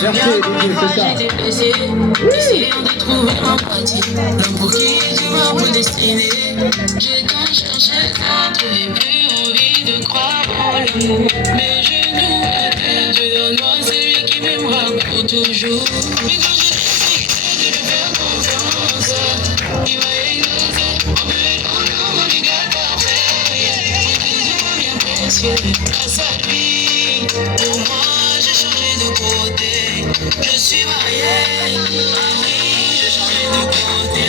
J'étais blessé, essayant de trouver un moitié. L'homme pour qui tu m'as mon destinée. J'ai tant cherché, sans trouver plus envie de croire en l'amour. Mes genoux à terre, je donne-moi celui qui m'aimera pour toujours. Mais quand j'ai décidé de lui faire confiance, il m'a exaucé en me donnant mon égal parfait. Toujours bien précieux, grâce à lui, pour moi j'ai changé de côté. Je suis marié, j'ai changé de côté.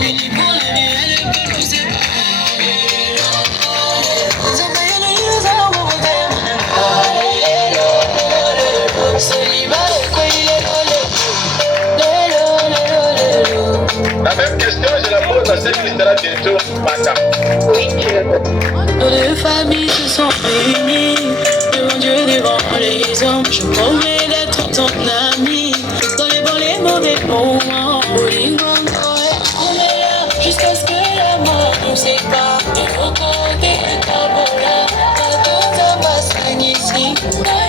Fini pour la vie, elle peut nous séparer. La même question, je la pose à celle qui sera bientôt Mata. Oui, je le peux. Nos deux familles se sont réunies devant Dieu, devant les hommes. Je promets d'être ton ami dans les bons, les mauvais moments. On est là jusqu'à ce que la mort nous sépare. Et au côté de ta bola, ta dose à ma sang ici. Ta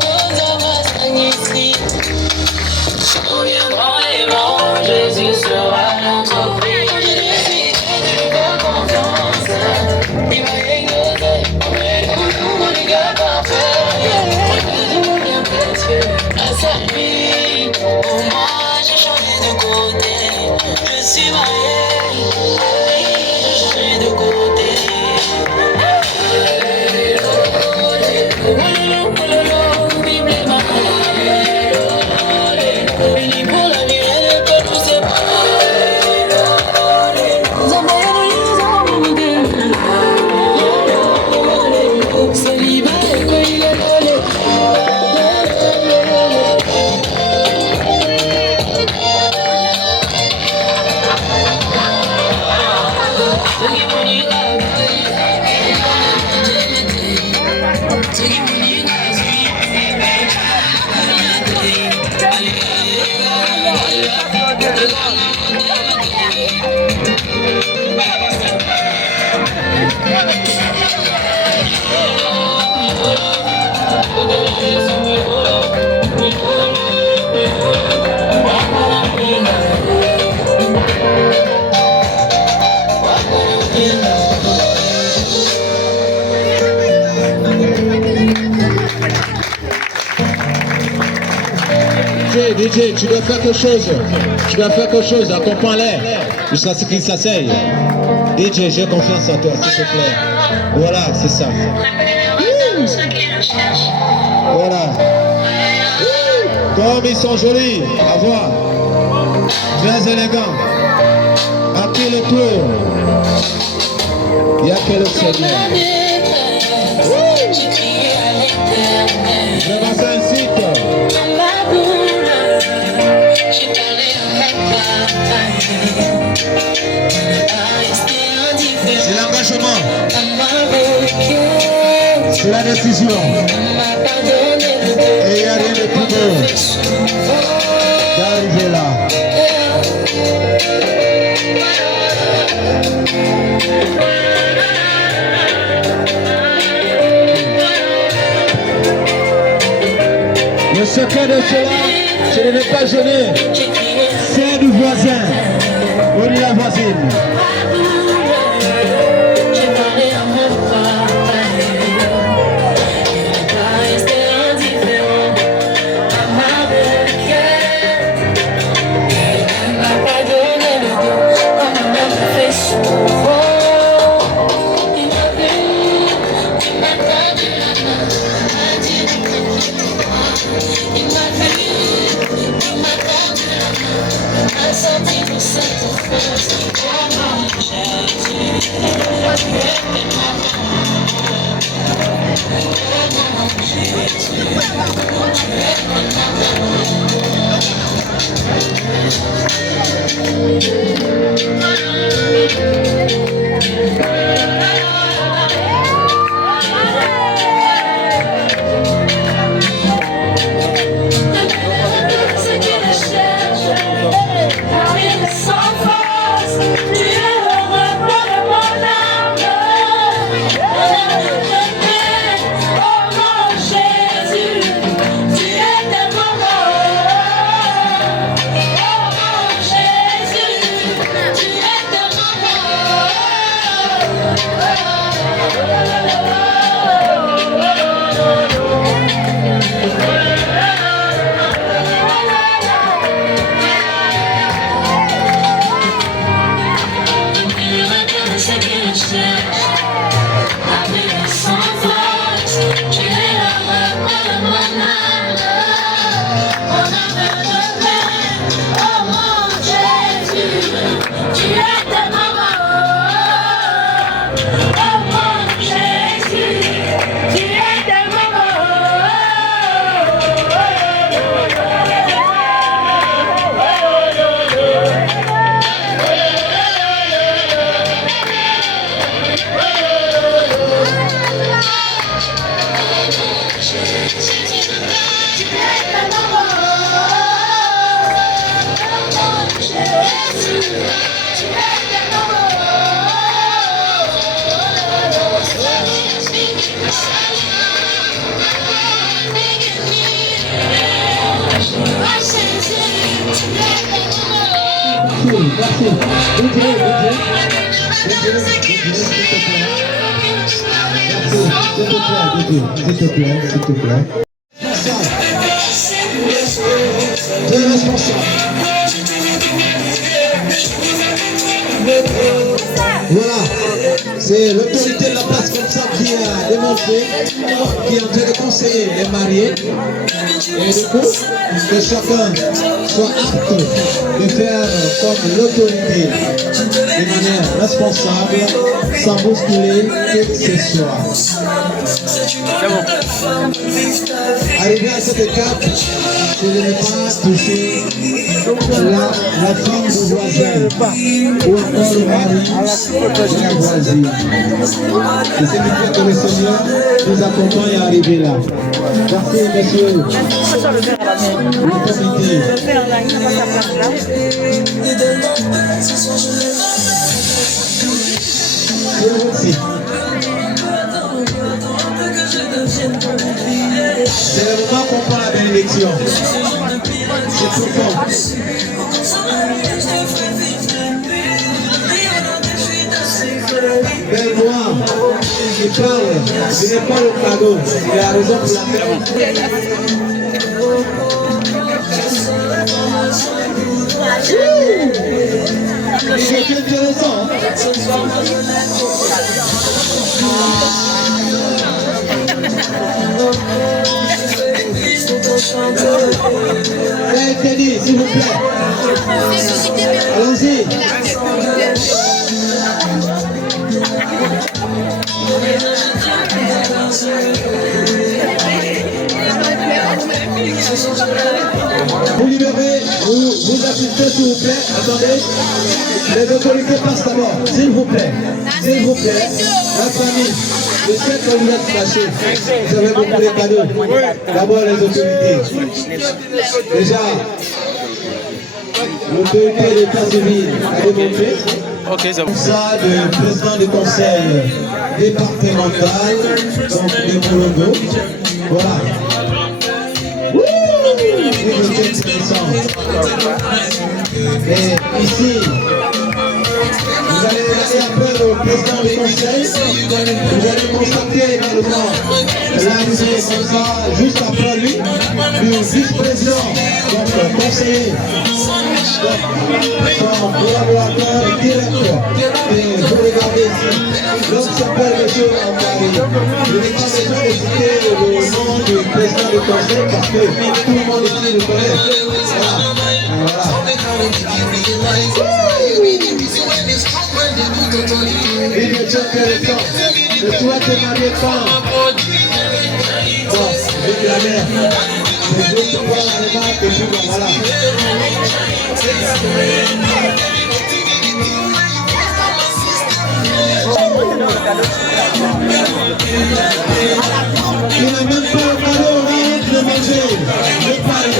dose à ma sang ici. On viendra les morts, Jésus sera notre prix. J'ai décidé de lui faire confiance. Il m'a exaucé, on est toujours mon égal parfait. On est toujours bien précieux, grâce à lui. Pour moi, j'ai changé de côté. Je suis marié, j'ai changé de côté. Fini pour la vie, elle peut nous séparer. Célibat, quoi il est volé. DJ, tu dois faire quelque chose. Tu dois faire quelque chose. Accompagne-les jusqu'à ce qu'ils s'asseyent. DJ, j'ai confiance en toi, s'il te plaît. Voilà, c'est ça. Voilà. Comme ils sont jolis à voir. Très élégants. À qui le tour? Il n'y a que le Seigneur. Je vais ainsi. C'est l'engagement. C'est la décision. Et il n'y a rien de plus beau d'arriver là. Le secret de cela, c'est de ne pas gêner. C'est du voisin ou de la voisine. S'il te plaît. Très responsable. Voilà, c'est l'autorité de la place comme ça qui a démontré, qui est en train de conseiller les mariés. Et du coup, que chacun soit apte de faire comme l'autorité de manière responsable, sans bousculer que ce soit. Arrivé à cette étape, je ne vais pas toucher la femme du voisin ou encore le mari de la voisine. Et c'est qui fait que le Seigneur nous accompagne à arriver là. Merci, messieurs. Le comité. Merci. C'est le moment qu'on prend la bénédiction. C'est tout fort. Mais moi, qui parle, ce n'est pas le cadeau, c'est la raison pour laquelle. C'est intéressant. Allez, Teddy, s'il vous plaît. Allons-y. Vous libérez, vous assistez s'il vous plaît. Attendez. Les autorités passent d'abord. S'il vous plaît. S'il vous plaît. La famille. Je sais que vous êtes fâchés. Vous avez beaucoup de cadeaux. D'abord les autorités. Déjà, l'autorité de l'état civil a démontré. Comme ça, le président du conseil départemental, donc de Mologo. Voilà. Et ici, vous allez aller après le président du conseil, vous allez constater également l'arrivée comme ça, juste après lui, du vice-président, donc conseiller, son collaborateur direct. Et vous regardez ici, l'homme s'appelle M. Ambari. Je n'ai pas besoin de citer le nom du président du conseil parce que tout le monde ici le connaît. Voilà. Il est intéressant. Je souhaite que ma femme. Bon, j'ai la mère. Je veux te voir la remarque que je vois. Voilà. Il n'a même pas le cadeau de manger. Je parle.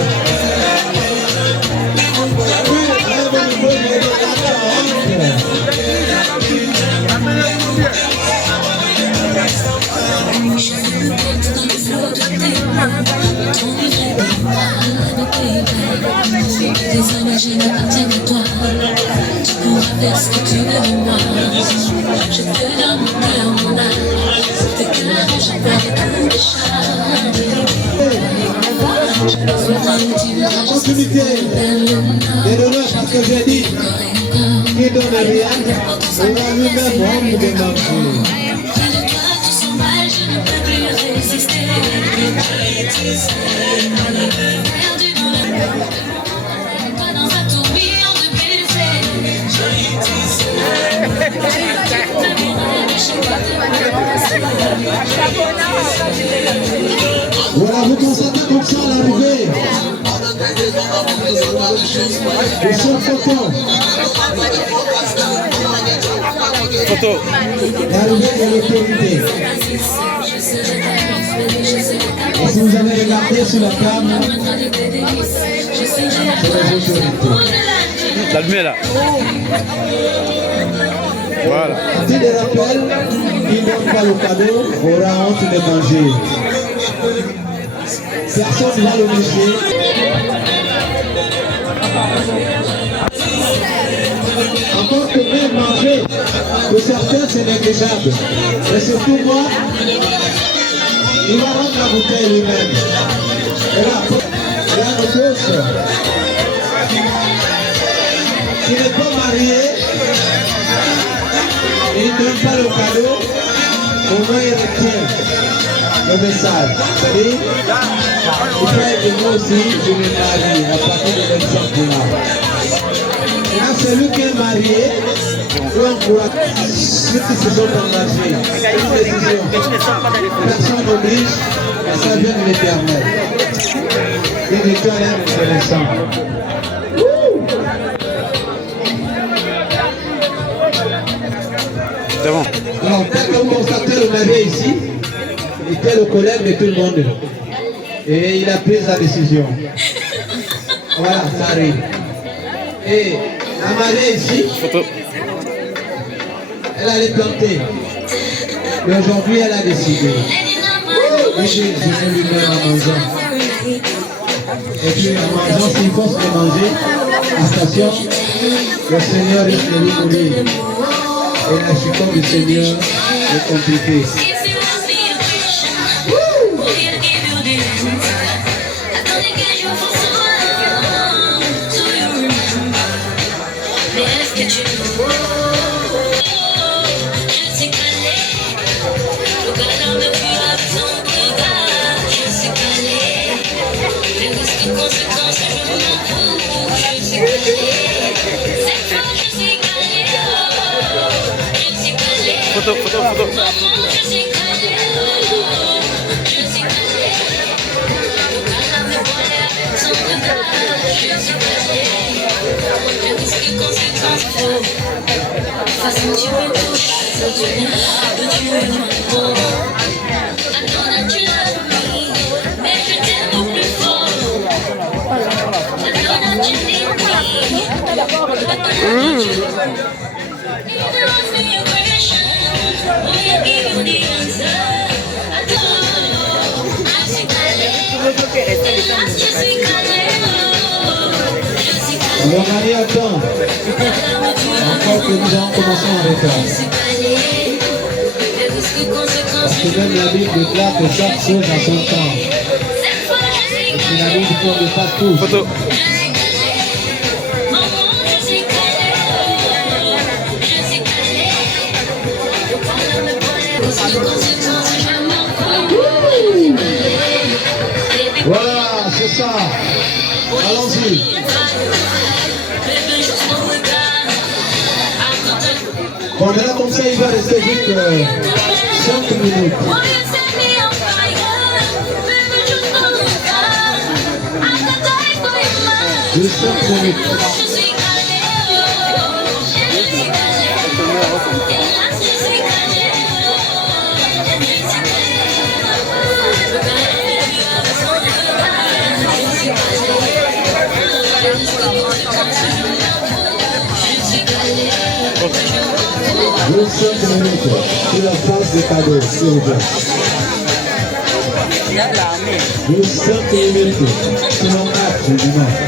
Désolé, je n'appartiens qu'à toi. Tu pourras faire ce que tu veux de moi. Je te donne mon cœur, mon âme. Tes cœurs, je perds tout le charme. Je souhaite que tu me Continuité et l'honneur parce que j'ai dit qui donne rien, on va lui-même rendre des marches. Voilà, vous constatez comme ça l'arrivée. Ils sont contents. L'arrivée de l'autorité. Et Si vous avez regardé sur la cam, c'est les autorités. L'allumez là. Voilà. Petit de rappel, qui n'ont pas le cadeau aura honte de manger. Personne ne va l'obliger. Encore que même manger, pour certains c'est négligeable. Mais surtout moi, il va rendre la bouteille lui-même. Et là, nos gosses, qui n'est pas marié, il ne donne pas le cadeau, au moins il retient le message. C'est-à-dire, il peut être moi aussi, je me marie à partir de l'exemple-là. Là, celui qui est marié doit encourager ceux qui se sont engagés. C'est une décision. Personne n'oblige, mais ça vient de l'Éternel. Et l'Éternel est reconnaissant. C'est bon. Alors, quand vous constatez le marié ici, il était le collègue de tout le monde. Et il a pris sa décision. Voilà, ça arrive. Et la mariée ici, Photo. elle allait planter. Mais aujourd'hui, elle a décidé. Et je vais lui mettre à manger. Et puis en mangeant, s'il faut se manger, attention, le Seigneur risque de lui mourir. Et la chicane du Seigneur est compliquée. Photo, photo, photo. Le mari attend. Encore que nous allons commencer en retard. Parce que même la Bible déclare que chaque chose a son temps. Et c'est la Bible qu'on ne fasse tout. Photo. Voilà, c'est ça. Allons-y. Bon, maintenant comme ça, il va rester juste 5 minutes. Juste 5 minutes. Juste 5 minutes sur la place des cadeaux, s'il vous plaît. Juste 5 minutes sur le match du dimanche.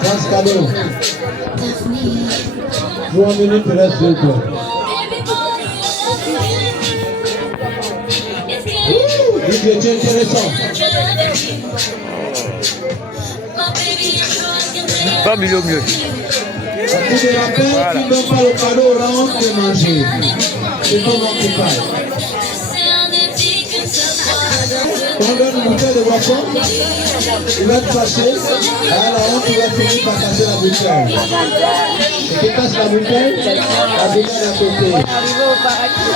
Place cadeau. 3 minutes reste de toi. C'est intéressant. Pas mieux, mieux. Parce que je rappelle qu'ils n'ont pas le cadeau rentre de manger. C'est comment tu parles. Quand on donne une bouteille de boisson, il va te passer, à la honte, il va finir par casser la bouteille. Et tu casses la bouteille à côté.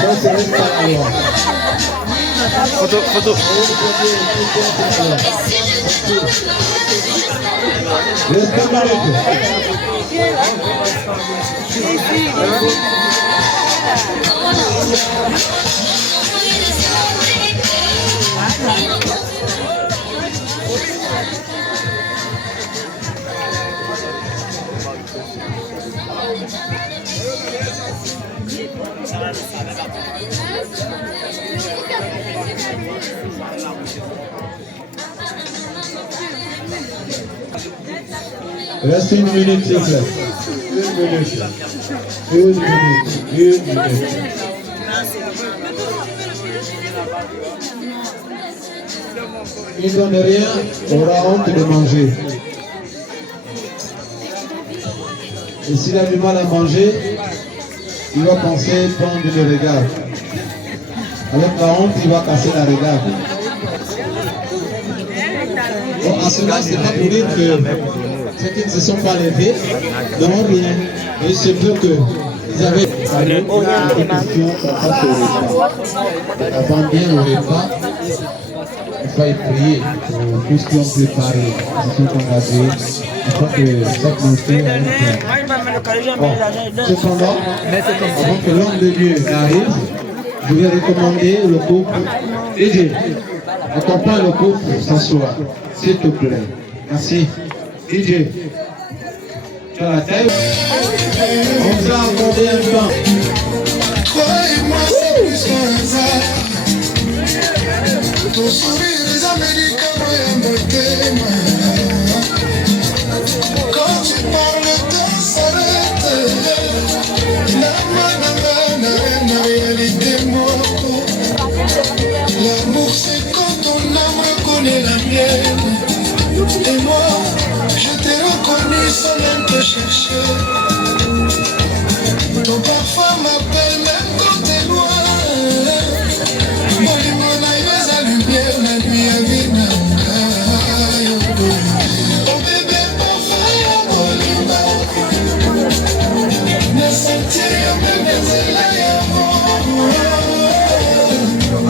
Ça, c'est reste par la loi. Photo, photo. Reste pas mal. Reste une minute, s'il vous plaît. Une minute. Il ne donne rien, aura honte de manger. Et s'il a du mal à manger, il va penser prendre le regard. Avec la honte, il va casser la regard. Bon, à cela, c'est pas pour dire que ceux qui ne se sont pas levés n'ont rien. Et il se peut qu'ils avaient des questions face au repas. Avant bien au repas, il faut prier pour tous qui ont préparé, qui sont engagés. Il faut que chaque monsieur ait un plan. Bon, cependant, avant que l'homme de Dieu arrive, je vais recommander le couple. DJ, accompagne le couple pour s'asseoir, s'il te plaît. Merci. DJ, tu as la tête. On vous a accordé un temps. Toi et moi, c'est plus qu'un hasard. Ton sourire, les Américains, et un beauté. Quand tu parles, le temps s'arrête. La manana, réalité, moi. L'amour, c'est quand ton âme reconnaît la mienne. Et moi, je t'ai reconnu sans même te chercher. Ton parfum m'appelle même quand t'es loin. Mon aïeuse à lumière, la nuit à Vinanga. Oh bébé, parfum, mon lima. Ne sentir même des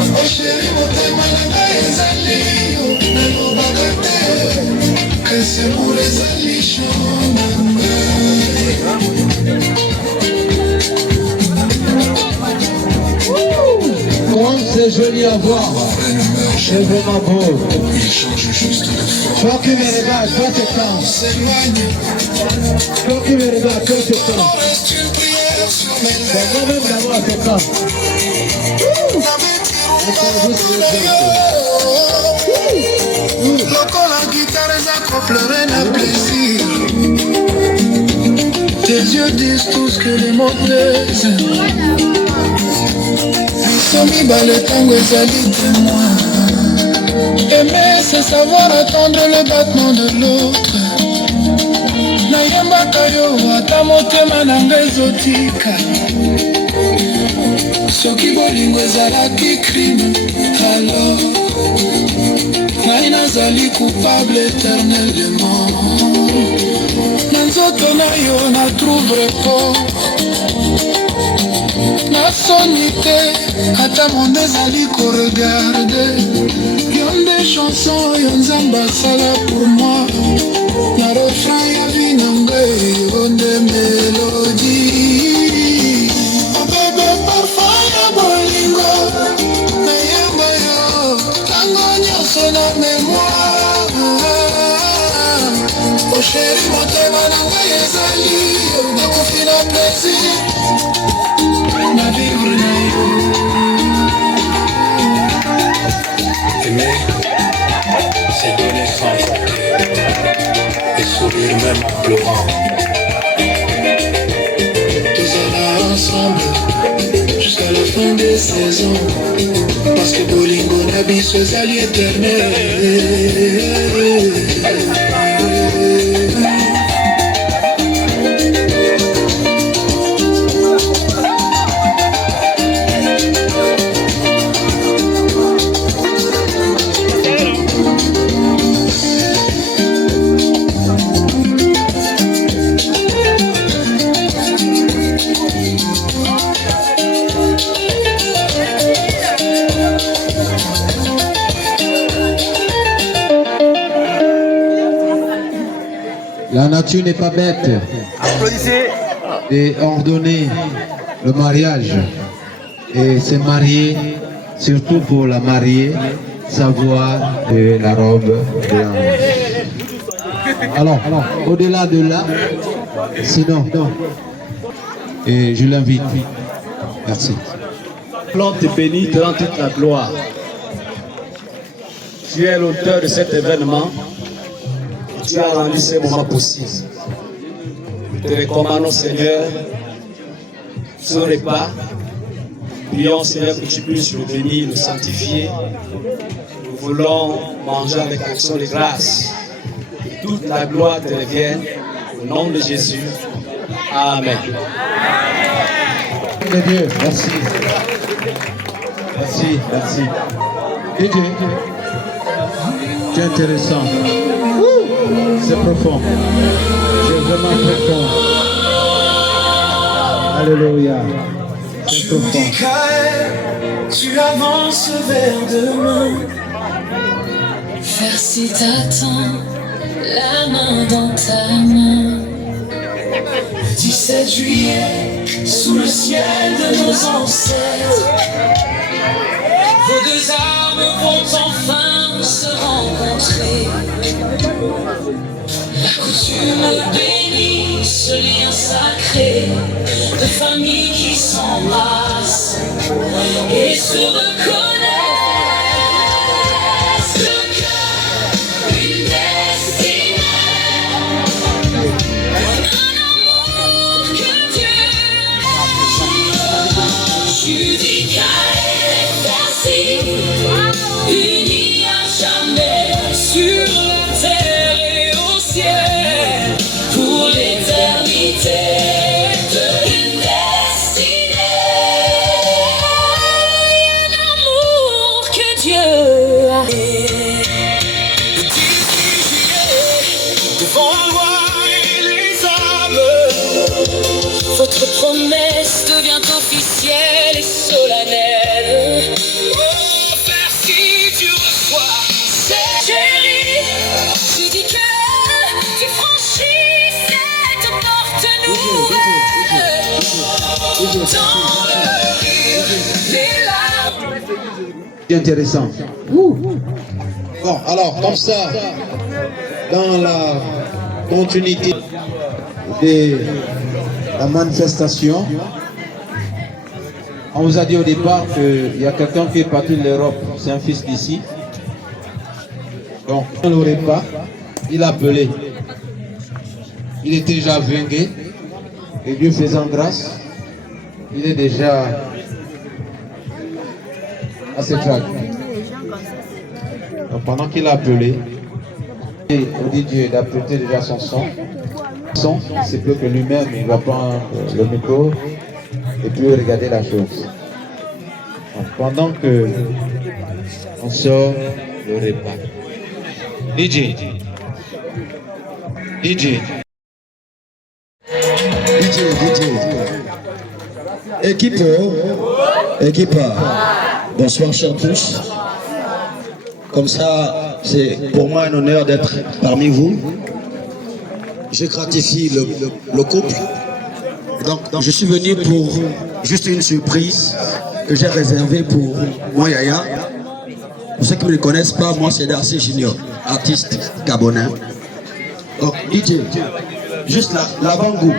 oh chérie, mon thème à la gaïzali. Que c'est pour les alichons. C'est joli à voir. C'est vraiment beau. Toi qui me regardes, toi c'est temps. Toi qui me regardes, toi c'est temps. C'est moi-même d'avoir c'est temps. Lorsqu'on la guitare, les accrocs pleuraient de plaisir. Tes yeux disent tout ce que les mots disent. Somi baletango ezali témoin. Aimer c'est savoir attendre le battement de l'autre. Nayembaka yo ata motema na ngai ezotika. Soki bolingo ezalaki crime, alors ngai nazali coupable éternellement. Na nzoto na yo na trouve repos. Na sonité, ata mon ezali koregarde. Yon des chansons, yon zamba sala pour moi. Na refrain ya vinanga, yon des mélodies. Oh bébé, parfum ya bolingo. Nayamba yo, tango nyonso na mémoire. Oh chéri, motema nanga ezali, nakofi na plaisir. Aimer, c'est donner sans compter et sourire même en pleurant. Tous on est ensemble jusqu'à la fin des saisons. Parce que Bolingo Nabiso ezali éternel. La nature n'est pas bête. Applaudissez. Et ordonner le mariage et se marier, surtout pour la mariée, savoir de la robe blanche. Alors, au-delà de là, sinon, et je l'invite. Merci. Plante bénie te rend toute la gloire. Tu es l'auteur de cet événement. Tu as rendu ce moment possible. Nous te recommandons, Seigneur, ce repas. Prions, Seigneur, que tu puisses le bénir, le sanctifier. Nous voulons manger avec action de grâce. Que toute la gloire te revienne. Au nom de Jésus. Amen. De Dieu, merci. Merci. Et Dieu, c'est intéressant. C'est profond. C'est vraiment profond. Alléluia. C'est profond. Tu avances vers demain. Faire si t'attends, la main dans ta main. 17 juillet, sous le ciel de nos ancêtres, vos deux âmes vont enfin se rencontrer. La coutume bénit ce lien sacré de familles qui s'embrassent et se reconnaissent. Le cœur, une destinée, un amour que Dieu judica et merci, unis à jamais sur la terre et au ciel pour l'éternité. Une destinée, un amour que Dieu a fait. Devant la loi et les âmes, votre promesse devient officielle et solennelle. Oh, Père, si tu reçois cette chérie, tu dis que tu franchis cette porte nouvelle. Dans le rire, les larmes. C'est intéressant. Bon, alors, comme ça, dans la continuité de la manifestation, on vous a dit au départ qu'il y a quelqu'un qui est parti de l'Europe, c'est un fils d'ici. Donc, on ne l'aurait pas, il a appelé. Il était déjà vainqué, et Dieu faisant grâce, il est déjà à cette vague. Donc, pendant qu'il a appelé, on dit Dieu d'apprêter déjà son son. C'est peu que lui-même, il va prendre le micro et puis regarder la chose. Donc, pendant que on sort le repas. DJ. Équipe, bonsoir chers tous. Comme ça, c'est pour moi un honneur d'être parmi vous. Je gratifie le couple. Donc, je suis venu pour juste une surprise que j'ai réservée pour moi, Yaya. Pour ceux qui ne me connaissent pas, moi c'est Darcy Junior, artiste gabonais. Donc, DJ, juste l'avant-goût.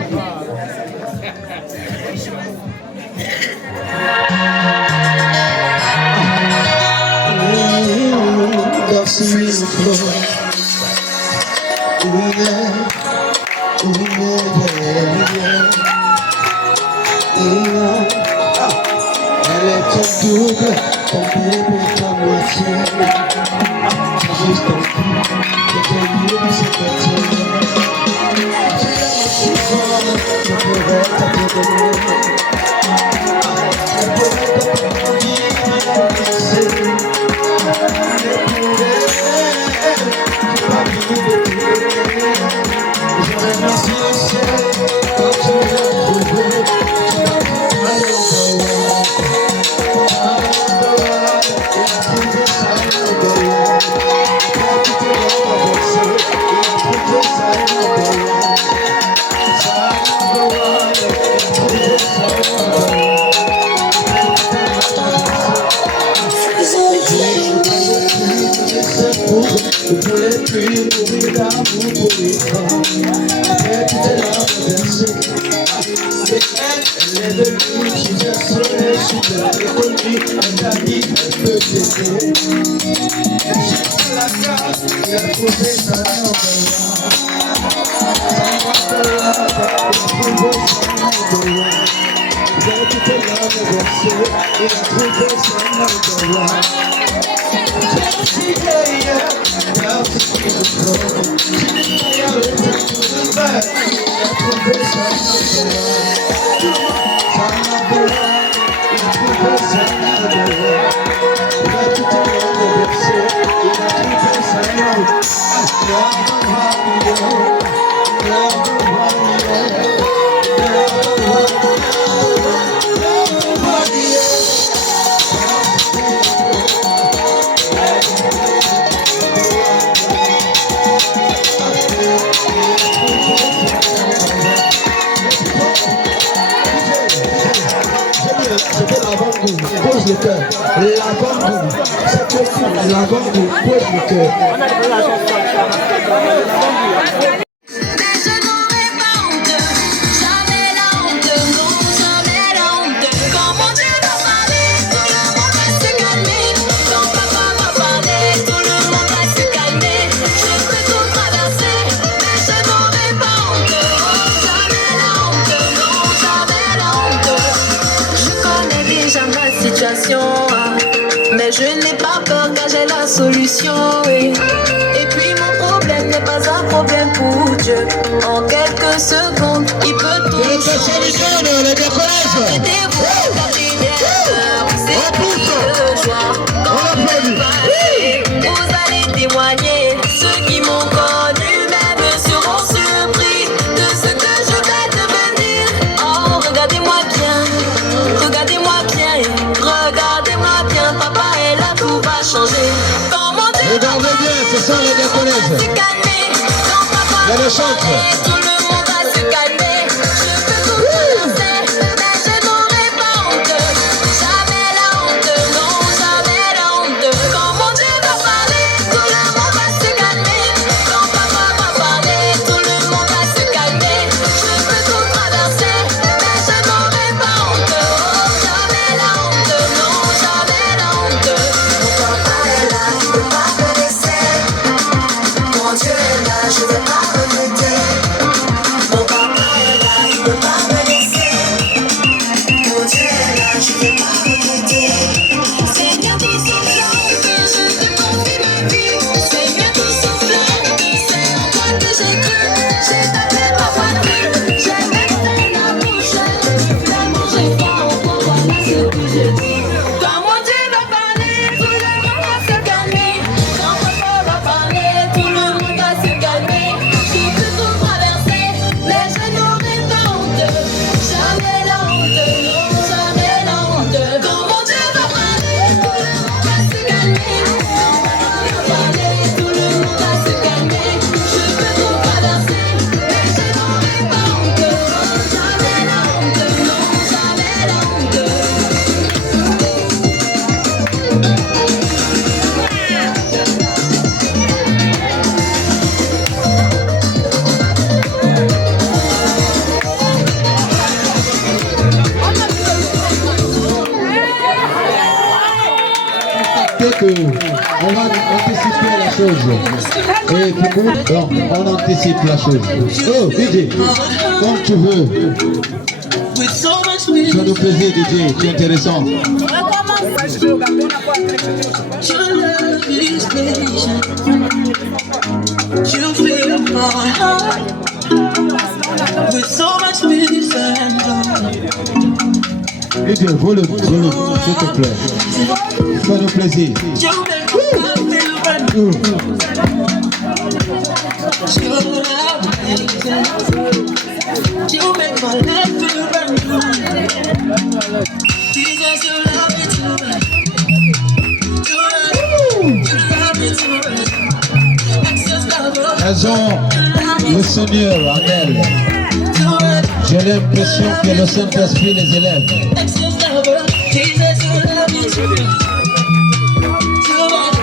Elle est ton double, ton bébé, ta moitié. C'est juste un coup, que t'as lieu de cette quartier. Tu l'aimes si fort, je pourrais t'abandonner. Je pourrais t'abandonner, laisser. Je remercie le ciel quand tu m'as trouvé. Thank you. Vous pouvez plus mourir d'amour pour les femmes. Et tout est là de verser. Elle est devenue super soleil, super écologie. Elle a dit qu'elle peut t'aider. J'ai fait la carte, il a trouvé sa number one. Ça va de là, il a trouvé sa number one. Et tout est là de verser. Il a trouvé sa number one. C'était l'avant-goût, pose le cœur. L'avant-goût, c'est que tout. L'avant-goût, pose le cœur. Mais je n'aurai pas honte, jamais la honte, non, jamais la honte. Quand mon Dieu va parler, tout le monde va se calmer. Quand papa va parler, tout le monde va se calmer. Je peux tout traverser, mais je n'aurai pas honte, oh, jamais la honte, non, jamais la honte. Je connais déjà ma situation, mais je n'ai pas peur car j'ai la solution, oui. Et puis mon problème n'est pas un problème pour Dieu. En quelques secondes, il peut tout changer. Aidez-vous, c'est de joie. Quand vous parlez, vous allez témoigner. Ceux qui m'ont connu même seront surpris de ce que je vais devenir. Oh, regardez-moi bien, regardez-moi bien, regardez-moi bien. Papa est là, tout va changer. Quand mon Dieu Regardez bien, ce sont les Diaconaises. Il y a le chantre. tout le monde va se calmer. Je peux tout traverser, mais je n'aurai pas honte. Jamais la honte, non, jamais la honte. Quand mon Dieu va parler, tout le monde va se calmer. Quand papa va parler, tout le monde va se calmer. Je peux tout traverser, mais je n'aurai pas honte. Oh, jamais la honte, non, jamais la honte. Mon papa est là, il ne peut pas me laisser. Mon Dieu est là, je ne vais pas regretter. Mon papa est là, il ne peut pas me laisser. Mon Dieu est là, je ne vais pas regretter. C'est bientôt sans flamme que je te confie ma vie. C'est bientôt sans flamme que c'est en toi que j'ai cru. J'ai tapé ma voiture, j'ai resté la bouche. Finalement j'ai faim en toi, voilà ce que je dis. Quand mon Dieu va parler, tout le monde va se calmer. Quand papa va parler, tout le monde va se calmer. Je peux tout traverser, mais je n'aurai pas honte. Jamais la honte, non, jamais la honte. Quand mon Dieu va parler, tout le monde va se calmer. Quand papa va parler, tout le monde va se calmer. Je peux tout traverser, mais je n'aurai pas honte. Jamais la honte, non, jamais la honte. Que on va anticiper la chose. Et pour nous, donc, on anticipe la chose. Oh, DJ, comme tu veux. Ça nous plaisir, DJ, c'est intéressant. Your love is patient. You fill my heart with so much peace and joy. DJ, volume, s'il te plaît. Fais-nous plaisir. You make my life feel brand new. You love me. You make my life feel brand new. Jesus, you love me too much. You love me too much. Excess love. Elles ont le Seigneur en elles. J'ai l'impression que le Saint-Esprit les élève. Excess love. Jesus, you love me too much. Too much.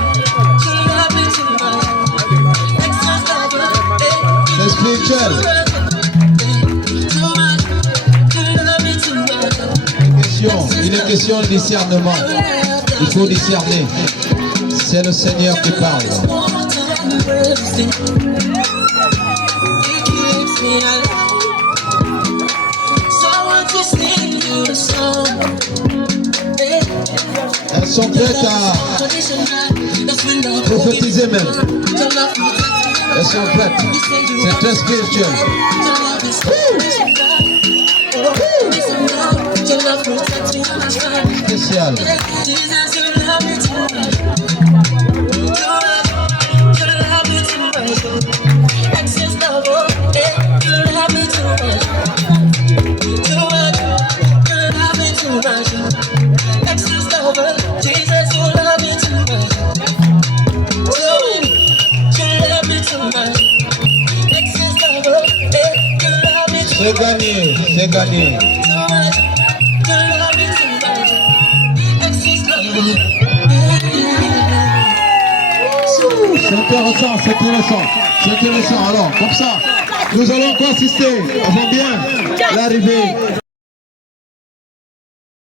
You love me too much. question de discernement. Il faut discerner. C'est le Seigneur qui parle. Elles sont prêtes à prophétiser même. Elles sont prêtes. C'est très spirituel. Spécial. C'est gagné, c'est gagné. C'est intéressant, c'est intéressant, c'est intéressant. Alors, comme ça, nous allons encore assister avant bien l'arrivée